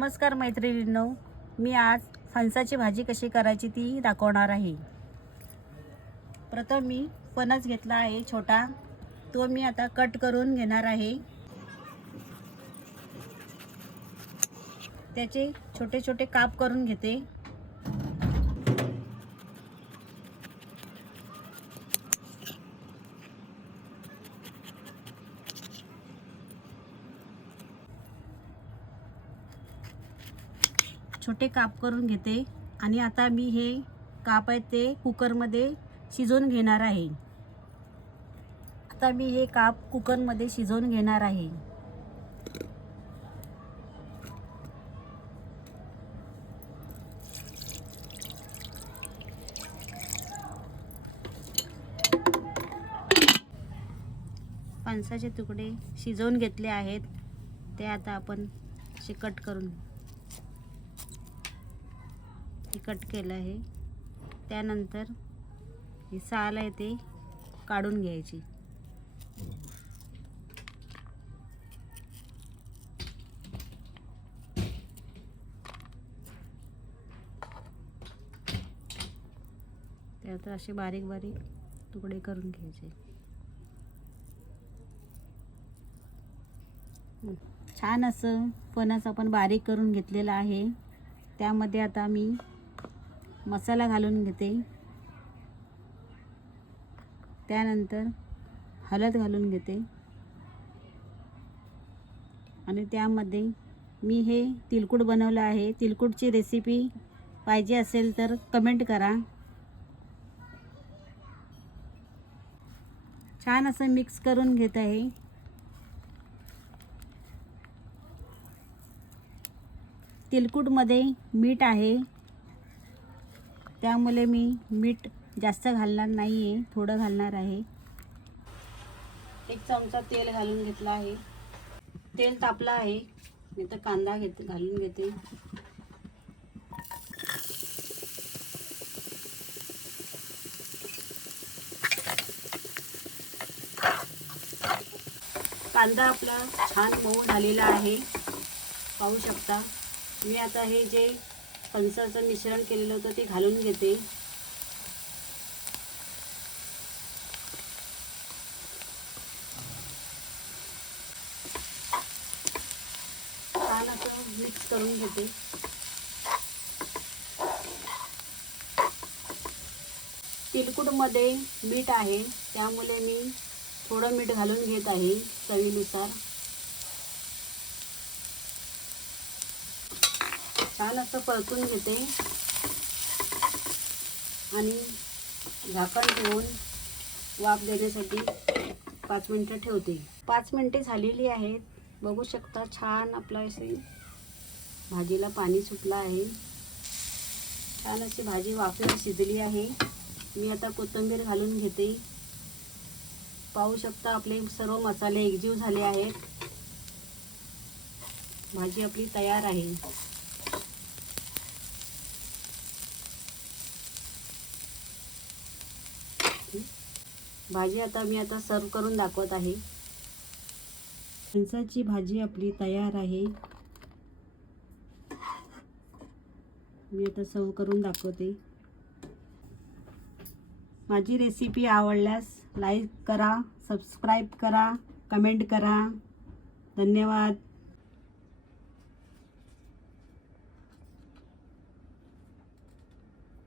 नमस्कार मैत्रिणींनो, मी आज फणसाची भाजी कशी करायची ती दाखवणार आहे। प्रथम मी फणस घेतला आहे छोटा, तो मी आता कट करून घेणार आहे। त्याचे छोटे छोटे काप करून घेते। छोटे काप करून घेते आणि आता मी हे काप आहेत ते कुकरमध्ये शिजवून घेणार आहे। आता मी हे काप कुकरमध्ये शिजवून घेणार आहे। फणसाचे तुकडे शिजवून घेतले आहेत, ते आता आपण असे कट करून कट केलं आहे। त्यानंतर ही साल आहे ते काढून घ्यायची। त्यात असे बारीक बारीक तुकडे करून घ्यायचे। छान असं फणस आपण बारीक करून घेतलेला आहे। त्यामध्ये आता मी मसाला घालून घेते। त्यानंतर हळद घालून घेते आणि त्यामध्ये मी हे तिलकुट बनवलं आहे। तिलकुटची रेसिपी पाहिजे असेल तर कमेंट करा। छान असं मिक्स करून घेत आहे। तिलकुटमध्ये मीठ आहे, त्यामुळे मी मीठ जास्त घालणार नाही आहे, थोडं घालणार आहे। एक चमचा तेल घालून घेतला आहे। तेल तापलं आहे, मी तर कांदा घालून घेते। कांदा आपला छान मऊ झालेला आहे, पाहू शकता। मी आता हे जे फणसाचं मिश्रण केलेलं होतं ते घालून घेते। छान असं मिक्स करून घेते। तिलकुटमध्ये मीठ आहे, त्यामुळे मी थोडं मीठ घालून घेत आहे चवीनुसार। छान असं परतून घेते आणि झाकण ठेवून वाफ देण्यासाठी 5 मिनिटं ठेवते। 5 मिनिटे झालेली आहेत, बघू शकता। छान आपलं असे भाजीला पाणी सुटलं आहे। छान अशी भाजी वाफेवर शिजली आहे। मी आता कोथिंबीर घालून घेते। पाहू शकता आपले सर्व मसाले एकजीव झाले आहेत। भाजी आपली तयार आहे। भाजी आता मी सर्व करून दाखवत आहे। फणसाची भाजी आपली तयार आहे। मी आता सर्व करून दाखवते। माझी रेसिपी आवडल्यास लाईक करा, सबस्क्राईब करा, कमेंट करा। धन्यवाद।